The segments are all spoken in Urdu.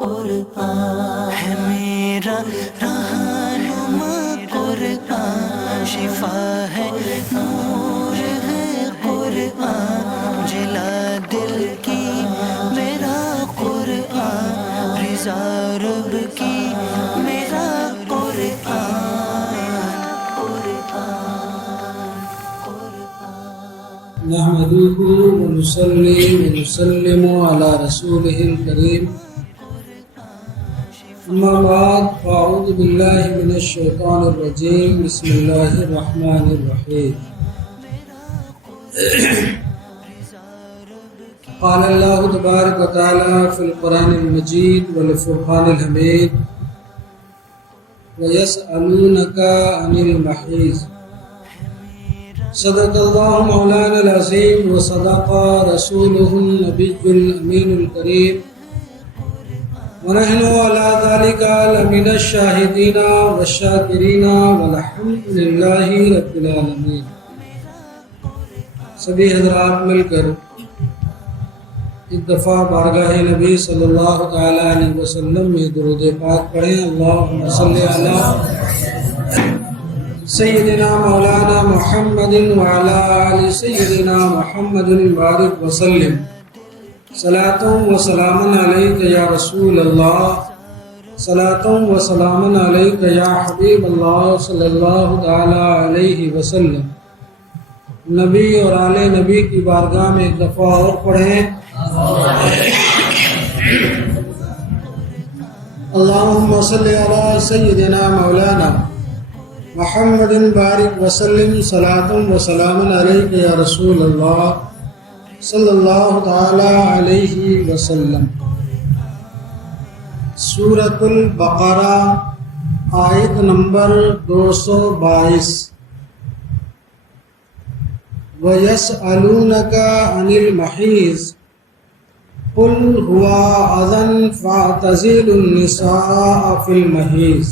قرآن ہے میرا رہنما، قرآن شفا ہے، نور ہے قرآن، جلا دل کی میرا قرآن، رضا رب کی میرا قرآن، نحمده ونصلي ونسلم على رسوله الكريم، أما بعد فأعوذ بالله من الشيطان الرجيم، بسم الله الرحمن الرحيم. قال الله تبارك وتعالى في القرآن المجيد والفرقان الحميد: ويسألونك عن المحيض. صدق الله مولانا العظيم وصدق رسوله النبي الأمين الكريم، ونحن على ذلك لمن الشاهدين والشاكرين والحمد لله رب العالمين. سبھی حضرات مل کر ایک دفعہ بارگاہ نبی صلی اللہ تعالی علیہ وسلم میں درود پاک پڑھیں. اللہم صلی علی سیدنا مولانا محمد وعلی آل سیدنا محمد بارک وسلم. صلاۃ و سلام علیک یا رسول اللہ، صلاۃ و سلام علیک یا حبیب اللہ صلی اللہ تعالی علیہ وسلم. نبی اور آل نبی کی بارگاہ میں ایک دفعہ اور پڑھیں. اللہم صلی علی سیدنا مولانا محمد بارک وسلم. صلاۃ و سلام علیک یا رسول اللہ صلی اللہ تعالی علیہ وسلم. سورۃ البقرہ آیت نمبر 222. وَيَسْأَلُونَكَ عَنِ الْمَحِيضِ قُلْ هُوَ أَذًى فَاعْتَزِلُوا النِّسَاءَ فِي الْمَحِيضِ.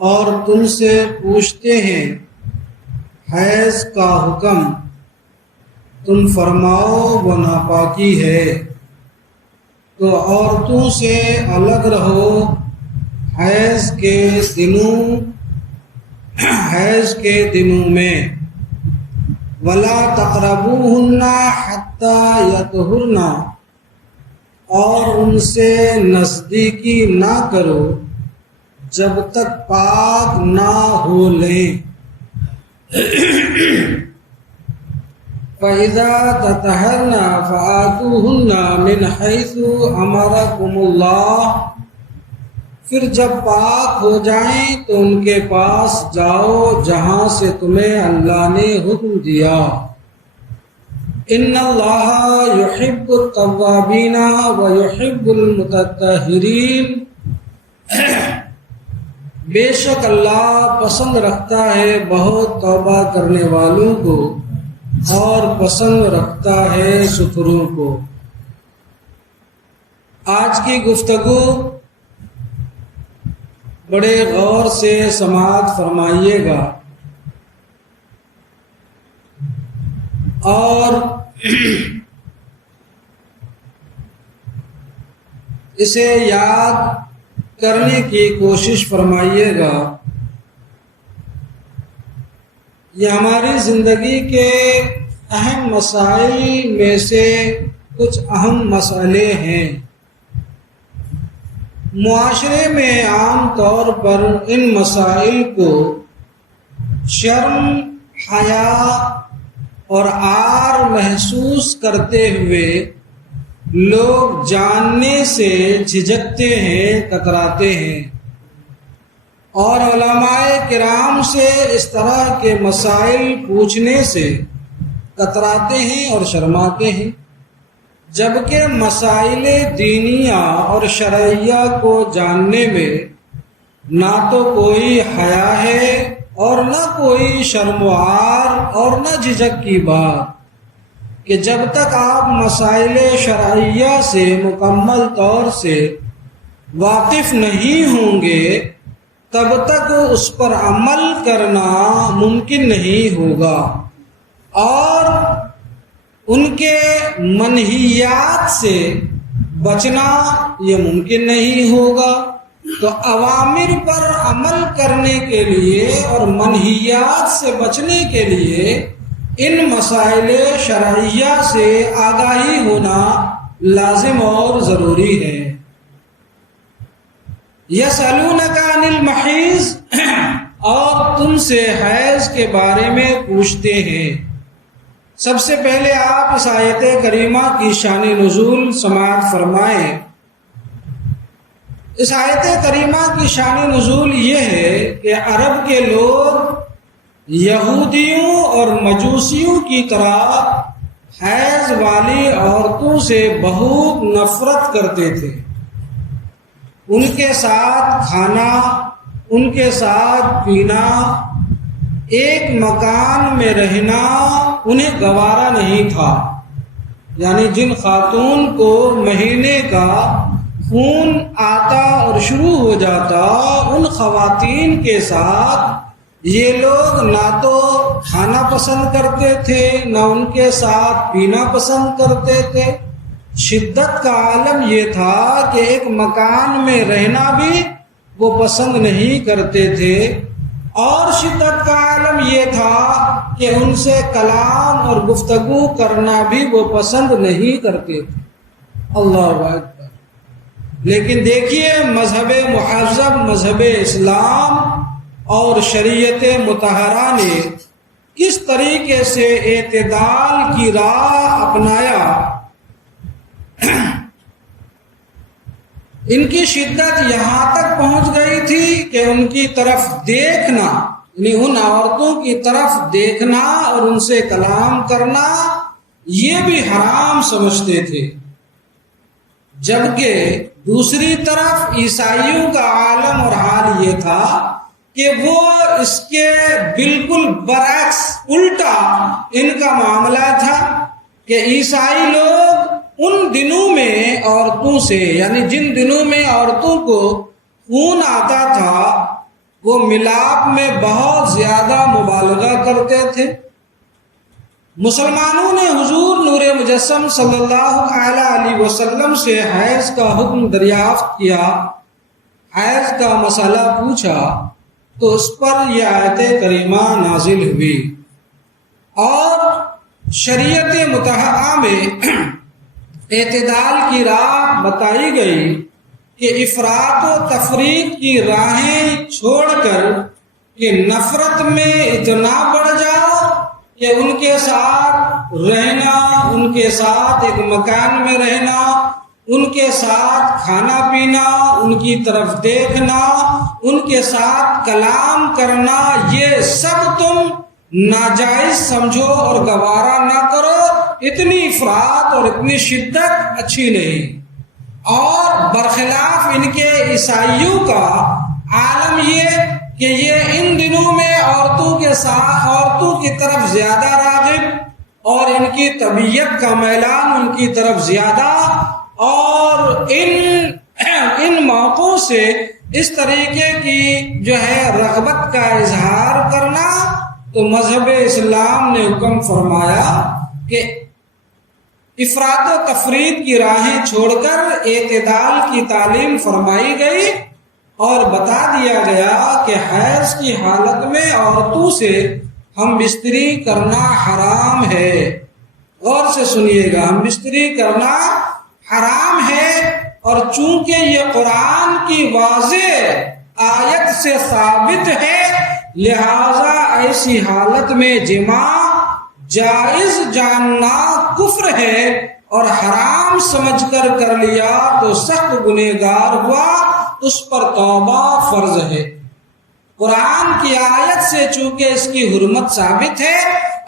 اور تم سے پوچھتے ہیں حیض کا حکم، تم فرماؤ وہ ناپاکی ہے، تو عورتوں سے الگ رہو حیض کے دنوں میں. وَلَا تَقْرَبُوهُنَّ حَتَّى يَطْهُرْنَ، اور ان سے نزدیکی نہ کرو جب تک پاک نہ ہو لیں. فَإِذَا تَطَهَّرْنَ فَآتُوهُنَّ مِنْ حَيْثُ أَمَرَكُمُ اللَّهُ، پھر جب پاک ہو جائیں تو ان کے پاس جاؤ جہاں سے تمہیں اللہ نے حکم دیا. إِنَّ اللَّهَ يُحِبُّ التَّوَّابِينَ وَيُحِبُّ الْمُتَطَّهِرِينَ. بے شک اللہ پسند رکھتا ہے بہت توبہ کرنے والوں کو اور پسند رکھتا ہے ستھروں کو. آج کی گفتگو بڑے غور سے سماعت فرمائیے گا اور اسے یاد کرنے کی کوشش فرمائیے گا. یہ ہماری زندگی کے اہم مسائل میں سے کچھ اہم مسئلے ہیں. معاشرے میں عام طور پر ان مسائل کو شرم، حیا اور عار محسوس کرتے ہوئے لوگ جاننے سے جھجکتے ہیں، کتراتے ہیں، اور علماء کرام سے اس طرح کے مسائل پوچھنے سے کتراتے ہیں اور شرماتے ہیں، جبکہ مسائل دینیہ اور شرعیہ کو جاننے میں نہ تو کوئی حیا ہے اور نہ کوئی شرم و عار اور نہ جھجک کی بات، کہ جب تک آپ مسائل شرعیہ سے مکمل طور سے واقف نہیں ہوں گے تب تک اس پر عمل کرنا ممکن نہیں ہوگا، اور ان کے منہیات سے بچنا یہ ممکن نہیں ہوگا۔ تو اوامر پر عمل کرنے کے لیے اور منہیات سے بچنے کے لیے ان مسائل شرعیہ سے آگاہی ہونا لازم اور ضروری ہے۔ یسألونک عن المحیض، اور تم سے حیض کے بارے میں پوچھتے ہیں۔ سب سے پہلے آپ اس آیت کریمہ کی شان نزول سماعت فرمائیں۔ اس آیت کریمہ کی شان نزول یہ ہے کہ عرب کے لوگ یہودیوں اور مجوسیوں کی طرح حیض والی عورتوں سے بہت نفرت کرتے تھے۔ ان کے ساتھ کھانا، ان کے ساتھ پینا، ایک مکان میں رہنا انہیں گوارا نہیں تھا۔ یعنی جن خاتون کو مہینے کا خون آتا اور شروع ہو جاتا، ان خواتین کے ساتھ یہ لوگ نہ تو کھانا پسند کرتے تھے، نہ ان کے ساتھ پینا پسند کرتے تھے۔ شدت کا عالم یہ تھا کہ ایک مکان میں رہنا بھی وہ پسند نہیں کرتے تھے، اور شدت کا عالم یہ تھا کہ ان سے کلام اور گفتگو کرنا بھی وہ پسند نہیں کرتے تھے۔ اللہ اکبر۔ لیکن دیکھیے مذہب مہذب، مذہب اسلام اور شریعت مطہرہ نے کس طریقے سے اعتدال کی راہ اپنایا۔ ان کی شدت یہاں تک پہنچ گئی تھی کہ ان کی طرف دیکھنا، یعنی ان عورتوں کی طرف دیکھنا اور ان سے کلام کرنا یہ بھی حرام سمجھتے تھے۔ جبکہ دوسری طرف عیسائیوں کا عالم اور حال یہ تھا کہ وہ اس کے بالکل برعکس، الٹا ان کا معاملہ تھا کہ عیسائی لوگ ان دنوں میں عورتوں سے، یعنی جن دنوں میں عورتوں کو خون آتا تھا، وہ ملاپ میں بہت زیادہ مبالغہ کرتے تھے۔ مسلمانوں نے حضور نور مجسم صلی اللہ علیہ وسلم سے حیض کا حکم دریافت کیا، حیض کا مسئلہ پوچھا، تو اس پر یہ آیت کریمہ نازل ہوئی، اور شریعت مطہرہ میں اعتدال کی راہ بتائی گئی کہ افراط و تفریط کی راہیں چھوڑ کر کہ نفرت میں اتنا بڑھ جاؤ کہ ان کے ساتھ رہنا، ان کے ساتھ ایک مکان میں رہنا، ان کے ساتھ کھانا پینا، ان کی طرف دیکھنا، ان کے ساتھ کلام کرنا، یہ سب تم ناجائز سمجھو اور گوارا نہ کرو۔ اتنی افراط اور اتنی شدت اچھی نہیں۔ اور برخلاف ان کے عیسائیوں کا عالم یہ کہ یہ ان دنوں میں عورتوں کے ساتھ، عورتوں کی طرف زیادہ راغب، اور ان کی طبیعت کا میلان ان کی طرف زیادہ، اور ان موقعوں سے اس طریقے کی جو ہے رغبت کا اظہار کرنا، تو مذہب اسلام نے حکم فرمایا کہ افراط و تفریط کی راہیں چھوڑ کر اعتدال کی تعلیم فرمائی گئی، اور بتا دیا گیا کہ حیض کی حالت میں عورتوں سے ہم بستری کرنا حرام ہے۔ غور سے سنیے گا، ہم بستری کرنا حرام ہے، اور چونکہ یہ قرآن کی واضح آیت سے ثابت ہے، لہذا ایسی حالت میں جماع جائز جاننا کفر ہے، اور حرام سمجھ کر لیا تو سخت گنہگار ہوا، اس پر توبہ فرض ہے۔ قرآن کی آیت سے چونکہ اس کی حرمت ثابت ہے،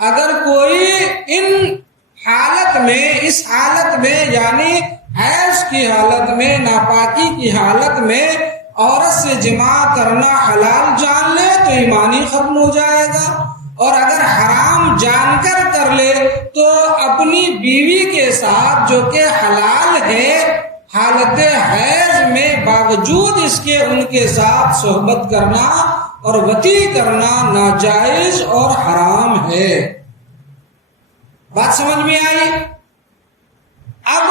اگر کوئی اس حالت میں یعنی حیض کی حالت میں، ناپاکی کی حالت میں عورت سے جماع کرنا حلال جان لے تو ایمانی ختم ہو جائے گا، اور اگر حرام جان کر لے تو اپنی بیوی کے ساتھ جو کہ حلال ہے، حالت حیض میں باوجود اس کے ان کے ساتھ صحبت کرنا اور وطی کرنا ناجائز اور حرام ہے۔ بات سمجھ میں آئی؟ اب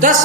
10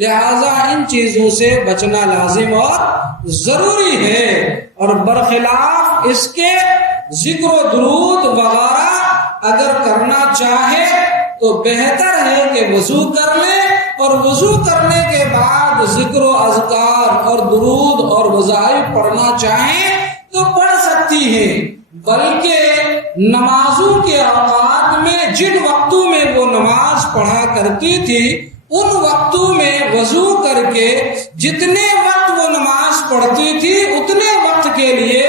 لہذا ان چیزوں سے بچنا لازم اور ضروری ہے، اور برخلاف اس کے ذکر و درود وغیرہ اگر کرنا چاہے تو بہتر ہے کہ وضو کر لے، اور وضو کرنے کے بعد ذکر و اذکار اور درود اور وظائف پڑھنا چاہیں تو پڑھ سکتی ہے، بلکہ نمازوں کے اوقات میں جن وقتوں میں وہ نماز پڑھا کرتی تھی ان وقتوں میں وضو کر کے جتنے وقت وہ نماز پڑھتی تھی اتنے وقت کے لیے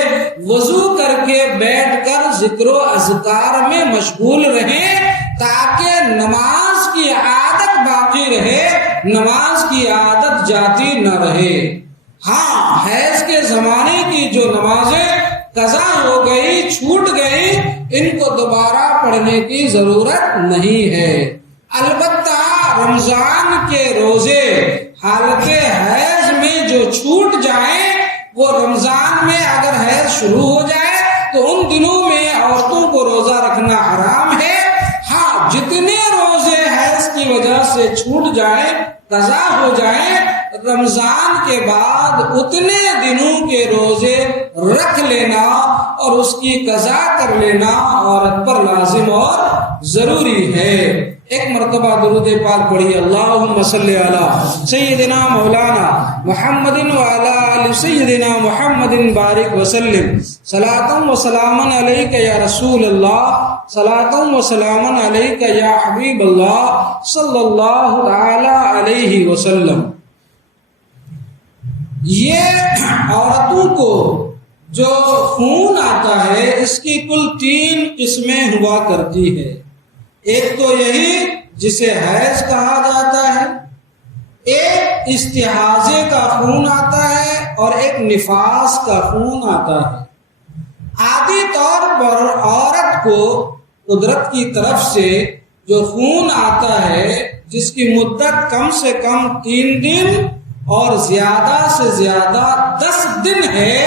وضو کر کے بیٹھ کر ذکر و اذکار میں مشغول رہیں، تاکہ نماز کی عادت باقی رہے، نماز کی عادت جاتی نہ رہے۔ ہاں، حیض کے زمانے کی جو نمازیں قضا ہو گئی، چھوٹ گئی، ان کو دوبارہ پڑھنے کی ضرورت نہیں ہے۔ البتہ رمضان کے روزے حالت حیض میں جو چھوٹ جائیں، وہ رمضان میں اگر حیض شروع ہو جائے تو ان دنوں میں عورتوں کو روزہ رکھنا حرام ہے۔ ہاں، جتنے روزے حیض کی وجہ سے چھوٹ جائیں، قضا ہو جائیں، رمضان کے بعد اتنے دنوں کے روزے رکھ لینا اور اس کی قضا کر لینا عورت پر لازم اور ضروری ہے۔ ایک مرتبہ درود پاک پڑھیے، اللہم صلی علی سیدنا مولانا محمد وعلی آل سیدنا محمد بارک وسلم، صلاۃ و سلاما علیک یا رسول اللہ، صلاۃ و سلاما علیک یا حبیب اللہ صلی اللہ تعالی علیہ وسلم۔ یہ عورتوں کو جو خون آتا ہے اس کی کل 3 قسمیں ہوا کرتی ہے۔ ایک تو یہی جسے حیض کہا جاتا ہے، ایک استحاضے کا خون آتا ہے، اور ایک نفاس کا خون آتا ہے۔ عادی طور پر عورت کو قدرت کی طرف سے جو خون آتا ہے جس کی مدت کم سے کم 3 دن اور زیادہ سے زیادہ 10 دن ہے،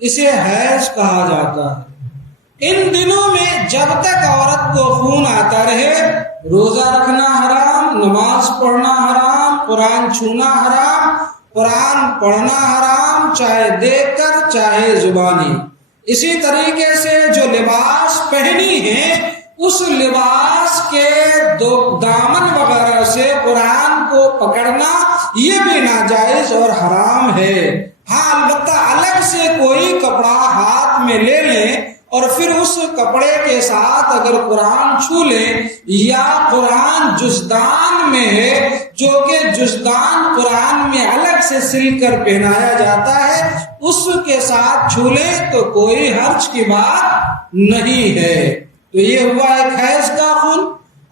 اسے حیض کہا جاتا ہے۔ ان دنوں میں جب تک عورت کو خون آتا رہے، روزہ رکھنا حرام، نماز پڑھنا حرام، قرآن چھونا حرام، قرآن پڑھنا حرام، چاہے دیکھ کر چاہے زبانی۔ اسی طریقے سے جو لباس پہنی ہے اس لباس کے دامن وغیرہ سے قرآن کو پکڑنا یہ بھی ناجائز اور حرام ہے۔ ہاں، البتہ الگ سے کوئی کپڑا ہاتھ میں لے لیں اور پھر اس کپڑے کے ساتھ اگر قرآن چھو لیں، یا قرآن جزدان میں ہے جو کہ جزدان قرآن میں الگ سے سل کر پہنایا جاتا ہے، اس کے ساتھ چھو لیں تو کوئی حرج کی بات نہیں ہے۔ تو یہ ہوا ایک حیض کا خون،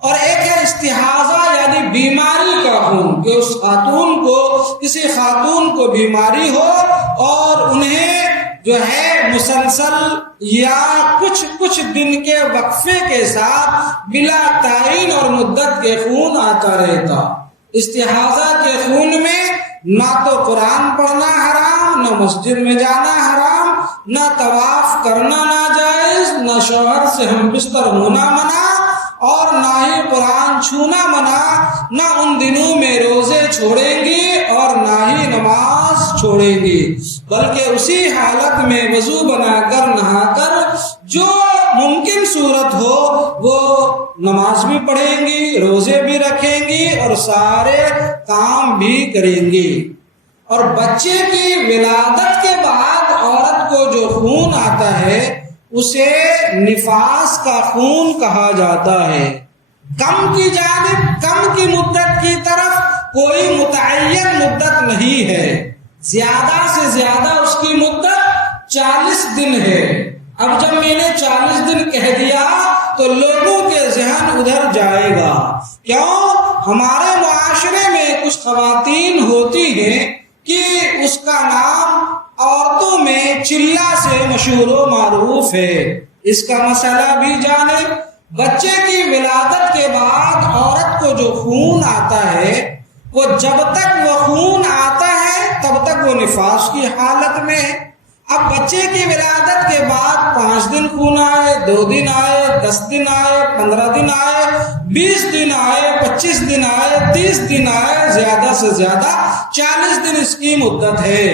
اور ایک ہے استحاضہ یعنی بیماری کا خون، کہ اس خاتون کو، کسی خاتون کو بیماری ہو اور انہیں جو ہے مسلسل یا کچھ دن کے وقفے کے ساتھ بلا تعین اور مدت کے خون آتا رہتا۔ استحاضہ کے خون میں نہ تو قرآن پڑھنا حرام، نہ مسجد میں جانا حرام، نہ طواف کرنا ناجائز، نہ شوہر سے ہم بستر ہونا منع، اور نہ ہی قرآن چھونا منع، نہ ان دنوں میں روزے چھوڑیں گی اور نہ ہی نماز چھوڑیں گی، بلکہ اسی حالت میں وضو بنا کر نہا کر جو ممکن صورت ہو وہ نماز بھی پڑھیں گی، روزے بھی رکھیں گی اور سارے کام بھی کریں گی۔ اور بچے کی ولادت کے بعد عورت کو جو خون آتا ہے اسے نفاس کا خون کہا جاتا ہے۔ کم کی جانب، کم کی مدت کی طرف کوئی متعین مدت نہیں ہے، زیادہ سے زیادہ اس کی مدت 40 دن ہے۔ اب جب میں نے 40 دن کہہ دیا تو لوگوں کے ذہن ادھر جائے گا، کیوں؟ ہمارے معاشرے میں کچھ خواتین ہوتی ہیں کہ اس کا نام عورتوں میں چلہ سے مشہور و معروف ہے۔ اس کا مسئلہ بھی جانے، بچے کی ولادت کے بعد عورت کو جو خون آتا ہے وہ جب تک وہ خون آتا ہے تب تک وہ نفاس کی حالت میں ہے۔ اب بچے کی ولادت کے بعد 5 دن خون آئے، 2 دن آئے، 10 دن آئے، 15 دن آئے، 20 دن آئے، 25 دن آئے، 30 دن آئے، زیادہ سے زیادہ 40 دن اس کی مدت ہے۔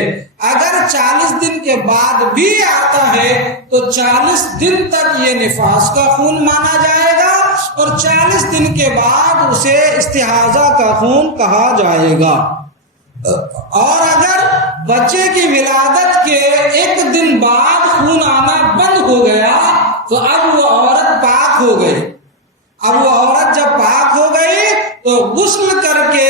اگر 40 دن کے بعد بھی آتا ہے تو 40 دن تک یہ نفاس کا خون مانا جائے گا اور 40 دن کے بعد اسے استحاضہ کا خون کہا جائے گا۔ اور اگر بچے کی ولادت کے 1 دن بعد خون آنا بند ہو گیا تو اب وہ عورت پاک ہو گئی۔ اب وہ عورت جب پاک ہو گئی تو غسل کر کے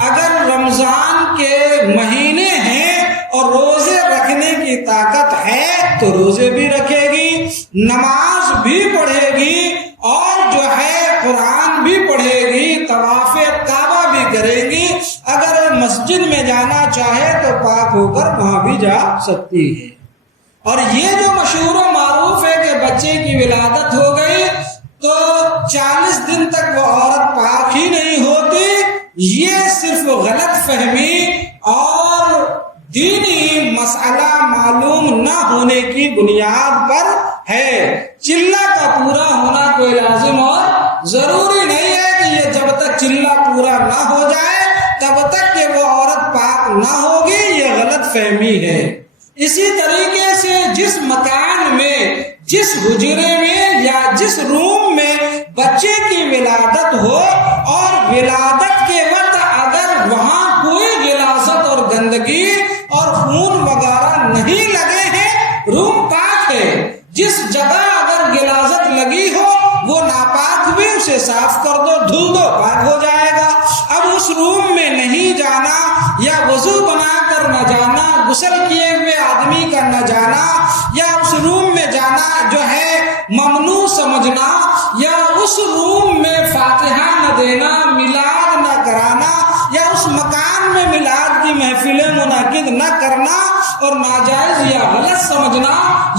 اگر رمضان کے مہینے ہیں اور روزے رکھنے کی طاقت ہے تو روزے بھی رکھے گی، نماز بھی پڑھے گی اور جو ہے قرآن بھی پڑھے گی، طواف کعبہ بھی کرے گی۔ اگر مسجد میں جانا چاہے تو پاک ہو کر وہاں بھی جا سکتی ہے۔ اور یہ جو مشہور و معروف ہے کہ بچے کی ولادت ہو گئی تو 40 دن تک وہ عورت پاک ہی نہیں ہوتی، یہ صرف غلط فہمی اور دینی مسئلہ معلوم نہ ہونے کی بنیاد پر ہے۔ چلہ کا پورا ہونا کوئی لازم اور ضروری نہیں ہے کہ یہ جب تک چلہ پورا نہ ہو جائے تب تک کہ وہ عورت پاک نہ ہوگی، یہ غلط فہمی ہے۔ اسی طریقے سے جس مکان میں، جس حجرے میں یا جس روم میں بچے کی ولادت ہو اور ولادت کے وقت اگر وہاں کوئی غلاظت اور گندگی اور خون وغیرہ نہیں لگے ہیں، روم پاک ہے۔ جس جگہ اگر غلاظت لگی ہو وہ ناپاک بھی، اسے صاف کر دو، دھل دو، پاک ہو جائے گا۔ اب اس روم میں نہیں جانا یا وضو بنا کر نہ جانا، غسل کیے ہوئے آدمی کا نہ جانا یا اس روم میں جانا جو ہے ممنوع سمجھنا یا اس روم میں فاتحہ نہ دینا، میلاد نہ کرانا یا اس مکان میں میلاد کی محفلیں منعقد نہ کرنا اور ناجائز یا غلط سمجھنا،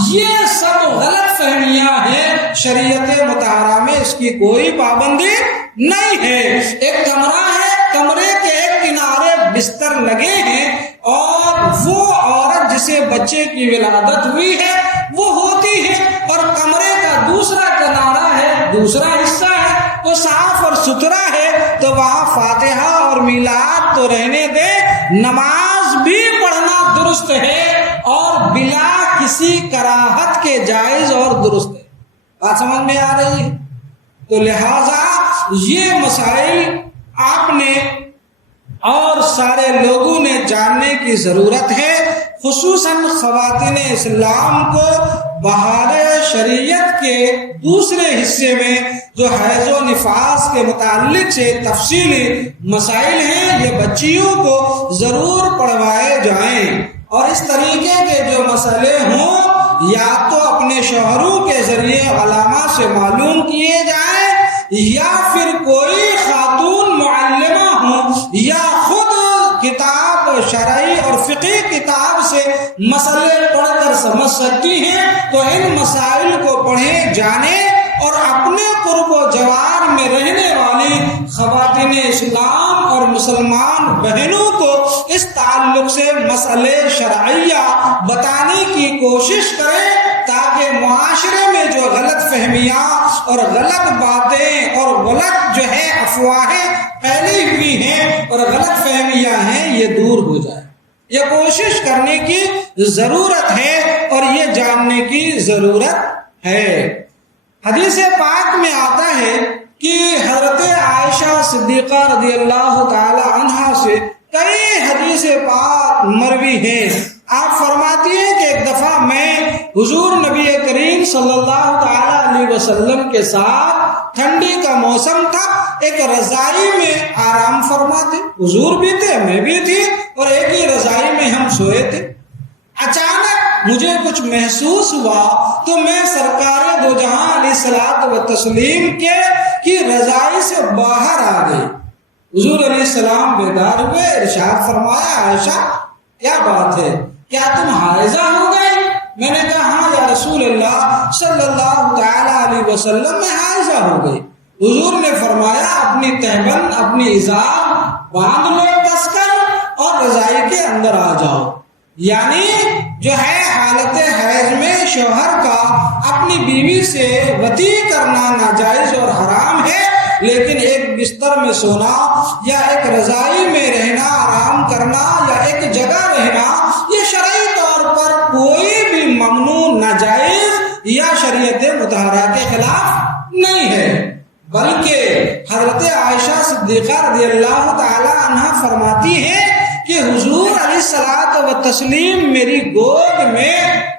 یہ سب غلط فہمیاں ہیں۔ شریعت مطہرہ میں اس کی کوئی پابندی نہیں ہے۔ ایک کمرہ ہے، کمرے کے ایک کنارے بستر لگے ہیں اور وہ عورت جسے بچے کی ولادت ہوئی ہے وہ ہوتی ہے اور کمرے کا دوسرا کنارہ ہے، دوسرا حصہ ہے، وہ صاف اور ستھرا ہے تو وہاں فاتحہ اور میلاد تو رہنے دے، نماز بھی پڑھنا درست ہے اور بلا کسی کراہت کے جائز اور درست ہے۔ بات سمجھ میں آ رہی ہے؟ تو لہذا یہ مسائل آپ نے اور سارے لوگوں نے جاننے کی ضرورت ہے، خصوصاً خواتین اسلام کو بہار شریعت کے دوسرے حصے میں جو حیض و نفاس کے متعلق سے تفصیلی مسائل ہیں، یہ بچیوں کو ضرور پڑھوائے جائیں اور اس طریقے کے جو مسئلے ہوں یا تو اپنے شوہروں کے ذریعے علامہ سے معلوم کیے جائیں یا پھر کوئی خاتون معلمہ ہوں یا خود کتاب شرعی اور فقہی کتاب سے مسئلے پڑھ کر سمجھ سکتی ہیں تو ان مسائل کو پڑھیں، جانیں اور اپنے قرب و جوار میں رہنے والی خواتین اسلام اور مسلمان بہنوں کو اس تعلق سے مسئلے شرعیہ بتانے کی کوشش کریں تاکہ معاشرے میں جو غلط فہمیاں اور غلط باتیں اور غلط جو ہے افواہیں پھیلی ہوئی ہیں اور غلط فہمیاں ہیں یہ دور ہو جائے۔ یہ کوشش کرنے کی ضرورت ہے اور یہ جاننے کی ضرورت ہے۔ حدیث پاک میں آتا ہے کہ حضرت عائشہ صدیقہ رضی اللہ تعالی عنہا سے کئی حدیث پاک مروی ہیں۔ آپ فرماتی ہیں کہ ایک دفعہ میں حضور نبی کریم صلی اللہ تعالی علیہ وسلم کے ساتھ، ٹھنڈی کا موسم تھا، ایک رضائی میں آرام فرماتے، حضور بھی تھے، میں بھی تھی اور ایک ہی رضائی میں ہم سوئے تھے۔ اچانک مجھے کچھ محسوس ہوا تو میں سرکار دو جہاں علیہ الصلوۃ والتسلیم کی رضائی سے باہر آ گئی۔ حضور علیہ السلام بیدار ہوئے، ارشاد فرمایا، عائشہ کیا بات ہے، کیا تم حائضہ ہو گئی؟ میں نے کہا ہاں یا رسول اللہ صلی اللہ تعالی علیہ وسلم، میں حائضہ ہو گئی۔ حضور نے فرمایا اپنی تہبند، اپنی ازار باندھ لو کس کر اور رضائی کے اندر آ جاؤ، یعنی جو ہے حالت حیض میں شوہر کا اپنی بیوی سے وطی کرنا ناجائز اور حرام ہے، لیکن ایک بستر میں سونا یا ایک رضائی میں رہنا، آرام کرنا یا ایک جگہ رہنا، یہ شرعی طور پر کوئی بھی ممنوع، ناجائز یا شریعت مطہرہ کے خلاف نہیں ہے، بلکہ حضرت عائشہ صدیقہ رضی اللہ تعالی عنہا فرماتی ہیں کہ حضور علیہ الصلوۃ والتسلیم میری گود میں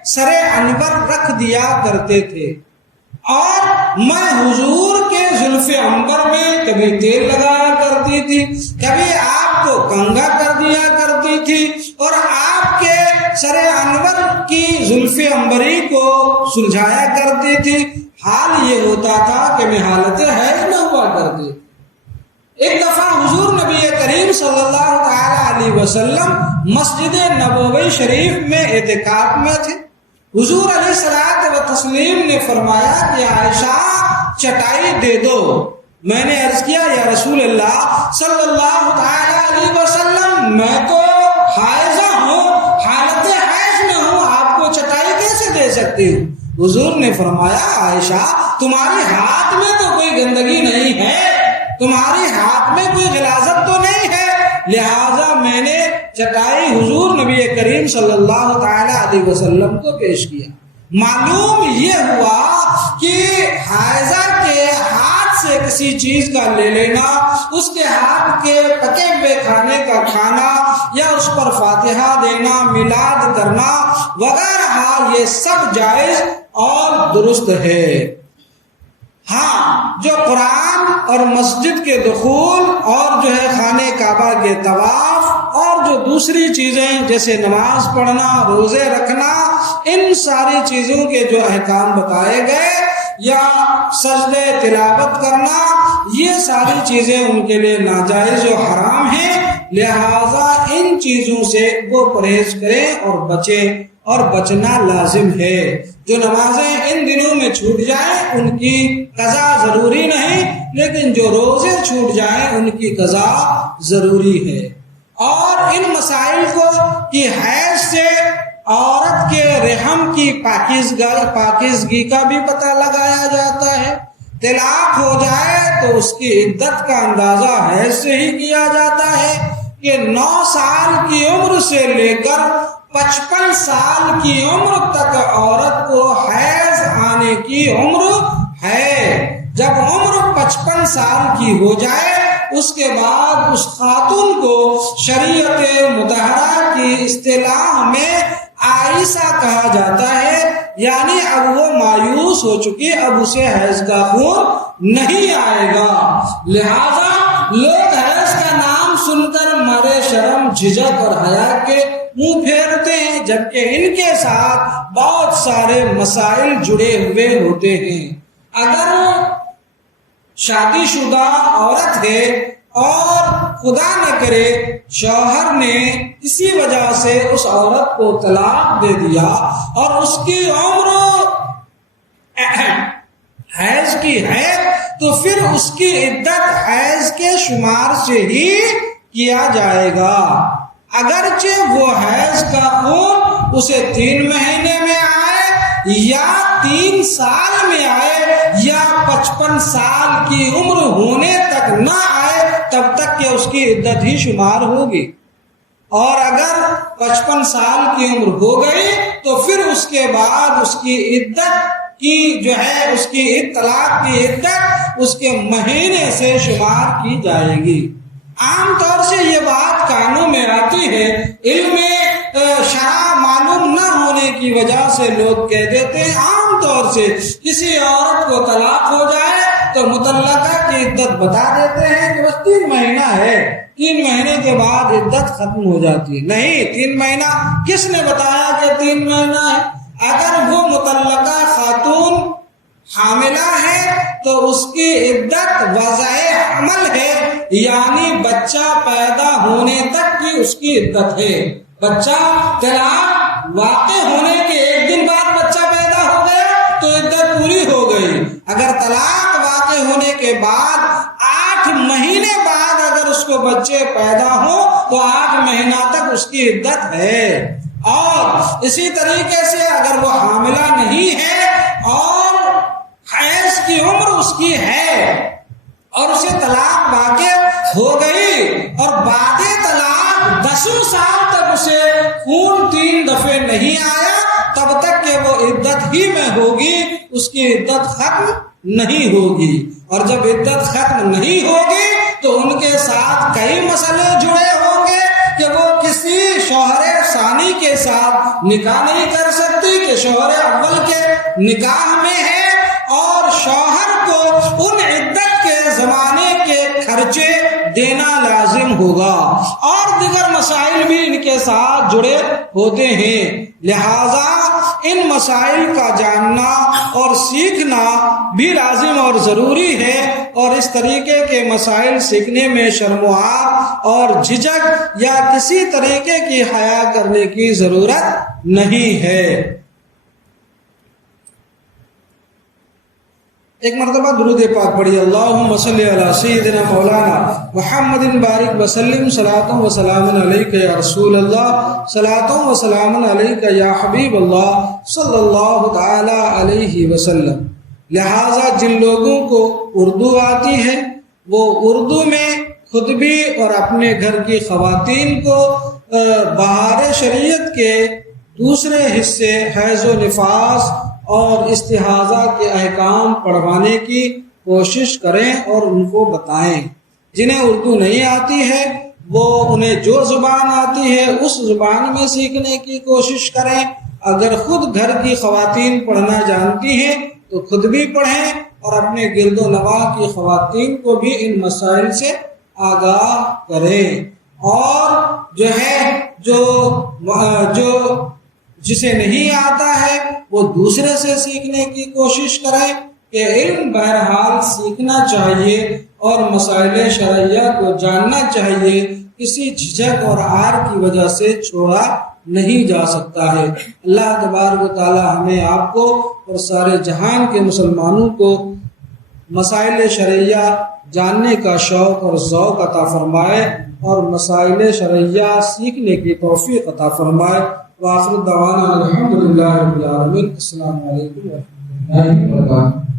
سر انور رکھ دیا کرتے تھے، اور میں حضور کے زلف عنبر میں کبھی تیل لگایا کرتی تھی، کبھی آپ کو کنگھا کر دیا کرتی تھی، اور آپ کے سر انور کی زلف عنبری کو سلجھایا کرتی تھی۔ حال یہ ہوتا تھا کہ میں حالت حیض میں ہوا کرتی۔ ایک دفعہ حضور نبی کریم صلی اللہ تعالی علیہ وسلم مسجد نبوی شریف میں اعتکاف میں تھے۔ حضور علیہ الصلوۃ والتسلیم نے فرمایا کہ عائشہ چٹائی دے دو۔ میں نے عرض کیا یا رسول اللہ صلی اللہ تعالی علیہ وسلم، میں تو حائضہ ہوں، حالت حیض میں ہوں، آپ کو چٹائی کیسے دے سکتی ہوں؟ حضور نے فرمایا عائشہ تمہارے ہاتھ میں تو کوئی گندگی نہیں ہے، تمہارے ہاتھ میں کوئی غلاظت تو نہیں ہے، لہذا میں نے چٹائی حضور نبی کریم صلی اللہ تعالی علیہ وسلم کو پیش کیا۔ معلوم یہ ہوا کہ حائضہ کے ہاتھ سے کسی چیز کا لے لینا، اس کے ہاتھ کے پکے ہوئے کھانے کا کھانا، یا اس پر فاتحہ دینا، میلاد کرنا وغیرہ، یہ سب جائز اور درست ہے۔ ہاں، جو قرآن اور مسجد کے دخول اور جو ہے خانہ کعبہ کے طواف اور جو دوسری چیزیں جیسے نماز پڑھنا، روزے رکھنا، ان ساری چیزوں کے جو احکام بتائے گئے، یا سجدے تلاوت کرنا، یہ ساری چیزیں ان کے لیے ناجائز و حرام ہیں، لہذا ان چیزوں سے وہ پرہیز کریں اور بچیں، اور بچنا لازم ہے۔ جو نمازیں ان دنوں میں چھوٹ جائیں ان کی قضا ضروری نہیں، لیکن جو روزے چھوٹ جائیں ان کی قضا ضروری ہے۔ اور ان مسائل کو کہ حیض سے عورت کے رحم کی پاکیزگی کا بھی پتہ لگایا جاتا ہے۔ طلاق ہو جائے تو اس کی عدت کا اندازہ حیض سے ہی کیا جاتا ہے کہ 9 سال کی عمر سے لے کر 55 سال کی عمر تک عورت کو حیض آنے کی عمر ہے۔ جب عمر 55 سال کی ہو جائے اس کے بعد اس خاتون کو شریعت مطہرہ کی اصطلاح میں عائشہ کہا جاتا ہے، یعنی اب وہ مایوس ہو چکی، اب اسے حیض کا خون نہیں آئے گا، لہذا لوگ حیض کا نام سن کر مرے شرم، جھجک اور حیا کے منہ پھیرتے ہیں، جبکہ ان کے ساتھ بہت سارے مسائل جڑے ہوئے ہوتے ہیں۔ اگر شادی شدہ عورت ہے اور خدا نہ کرے شوہر نے اسی وجہ سے اس عورت کو طلاق دے دیا اور اس کی عمر حیض کی ہے، تو پھر اس کی عدت حیض کے شمار سے ہی کیا جائے گا، اگرچہ وہ حیض کا خون اسے 3 مہینے میں آئے یا 3 سال میں آئے یا 55 سال کی عمر ہونے تک نہ آئے، تب تک کہ اس کی عدت ہی شمار ہوگی، اور اگر 55 سال کی عمر ہو گئی تو پھر اس کے بعد اس کی عدت کی جو ہے اس کی طلاق کی عدت اس کے مہینے سے شمار کی جائے گی۔ عام طور سے یہ بات کانوں میں آتی ہے، علم شرع معلوم نہ ہونے کی وجہ سے لوگ کہہ دیتے ہیں، عام طور سے کسی عورت کو طلاق ہو جائے تو مطلقہ کی عدت بتا دیتے ہیں کہ بس 3 مہینہ ہے، 3 مہینے کے بعد عدت ختم ہو جاتی ہے۔ نہیں، 3 مہینہ کس نے بتایا کہ 3 مہینہ ہے؟ اگر وہ مطلقہ خاتون حاملہ ہے تو اس کی عدت وضع حمل ہے، یعنی بچہ پیدا ہونے تک کی اس کی عدت ہے۔ بچہ طلاق واقع ہونے کے 1 دن بعد بچہ پیدا ہو گیا تو عدت پوری ہو گئی۔ اگر طلاق واقع ہونے کے بعد 8 مہینے بعد اگر اس کو بچے پیدا ہو تو 8 مہینہ تک اس کی عدت ہے۔ اور اسی طریقے سے اگر وہ حاملہ نہیں ہے اور حیض کی عمر اس کی ہے اور اسے طلاق واقع ہو گئی اور بعد طلاق 10 سال تک اسے خون 3 دفعے نہیں آیا، تب تک کہ وہ عدت ہی میں ہوگی، اس کی عدت ختم نہیں ہوگی۔ اور جب عدت ختم نہیں ہوگی تو ان کے ساتھ کئی مسئلے جڑے ہوں گے کہ وہ کسی شوہر ثانی کے ساتھ نکاح نہیں کر سکتی کہ شوہر اول کے نکاح میں ہے، اور شوہر کو ان عدت کے زمانے کے خرچے دینا لازم ہوگا، اور دیگر مسائل بھی ان کے ساتھ جڑے ہوتے ہیں۔ لہذا ان مسائل کا جاننا اور سیکھنا بھی لازم اور ضروری ہے، اور اس طریقے کے مسائل سیکھنے میں شرموار اور جھجک یا کسی طریقے کی حیا کرنے کی ضرورت نہیں ہے۔ ایک مرتبہ درود پاک پڑھی، اللہم صلی علی سیدنا مولانا محمد بارک وسلم، صلاۃ و سلام علیک یا رسول اللہ، صلاۃ و سلام علیک یا حبیب اللہ صلی اللہ تعالی علیہ وسلم۔ لہٰذا جن لوگوں کو اردو آتی ہے وہ اردو میں خود بھی اور اپنے گھر کی خواتین کو بہار شریعت کے دوسرے حصے حیض و نفاس اور استحاضہ کے احکام پڑھوانے کی کوشش کریں اور ان کو بتائیں۔ جنہیں اردو نہیں آتی ہے وہ انہیں جو زبان آتی ہے اس زبان میں سیکھنے کی کوشش کریں۔ اگر خود گھر کی خواتین پڑھنا جانتی ہیں تو خود بھی پڑھیں اور اپنے گرد و نواح کی خواتین کو بھی ان مسائل سے آگاہ کریں۔ اور جو جسے نہیں آتا ہے وہ دوسرے سے سیکھنے کی کوشش کریں کہ علم بہرحال سیکھنا چاہیے اور مسائل شرعیہ کو جاننا چاہیے، کسی جھجک اور عار کی وجہ سے چھوڑا نہیں جا سکتا ہے۔ اللہ تبارک و تعالی ہمیں آپ کو اور سارے جہان کے مسلمانوں کو مسائل شرعیہ جاننے کا شوق اور ذوق عطا فرمائے اور مسائل شرعیہ سیکھنے کی توفیق عطا فرمائے۔ وآخر دعوانا الحمدللہ رب العالمین۔ السلام علیکم ورحمۃ اللہ وبرکاتہ۔